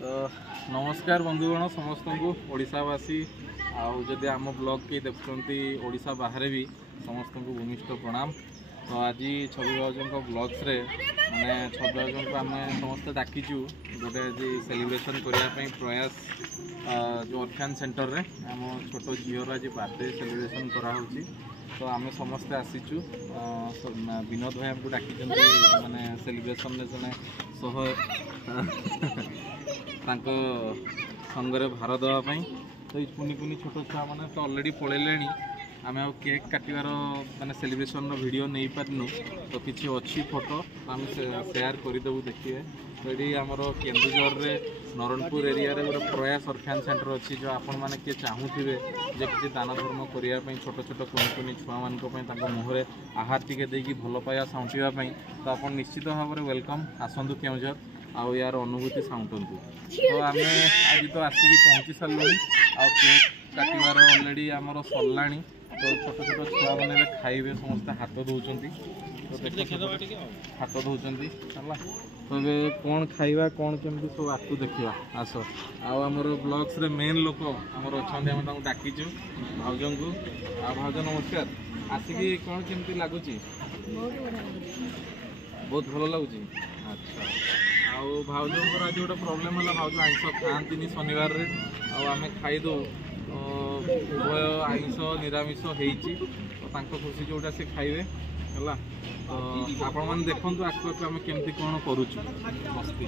तो नमस्कार बंधुगण समस्त को ओडिशावासी आदि आम ब्लॉग के देखुंत ओडिशा बाहर भी समस्त को भूमिष्ठ प्रणाम। तो आज छवि भाउजों ब्लग्स माने छवि भाउजों को आम समस्त डाकिचु गोटे आज सेलिब्रेशन करने प्रयास जो ऑर्फेन सेंटर रे आम छोट झीवर आज बर्थडे सेलिब्रेशन कराऊँगी। तो आम समस्ते आसीचु विनोद भाई आमको डाकी माने सेलिब्रेशन में जने संगरे भार देवाई। तो कुनी कुनी छोट छुआ मैंने तो अलरेडी पलैले आम आ केक काटार माने सेलिब्रेशन वीडियो नहीं पार्नु। तो किसी अच्छी फोटो आम शेयर करदेबू देखिए। तो ये आमर केन्दुझर रे नरणपुर एरिया रे गोटे प्रयास ऑर्फेन सेंटर अच्छी जो आपण मैंने किए चाहूबे जे किसी दान धर्म करने छोट छोट कुनी कुनी छुआ मान मुहरे आहार टिके देकी भल पाया साउंटापी। तो आप निश्चित भाव में वेलकम आसतु केन्दुझर आउ यार अनुभूति साउंटु। तो आम आज तो आसिक पहुँची सारूँ आ केक काटार अलरेडी आमर सरला। तो छोट छोट छुआ मैंने खाइबे समस्ते हाथ दौरान। तो हाथ दौरान है। तो ये कौन खाइबा कौन केमती सब आकु देखा आस आमर ब्लग्स रे मेन लोक आमर अच्छा डाकीचु भाउजों को। भाउज नमस्कार आसिक कौन केमती लगुच बहुत भल लगुच। अच्छा आउ भाउजों आज गोटे प्रोब्लेम है भाउज आइंस खाती शनिवार रे आम खाईदे उभय आइंस निरामिष होती। तो खुशी जोटा से खाइबे है। तो आपण मैंने देखु आगे आगे आम केमती कौन करुचु मस्ती।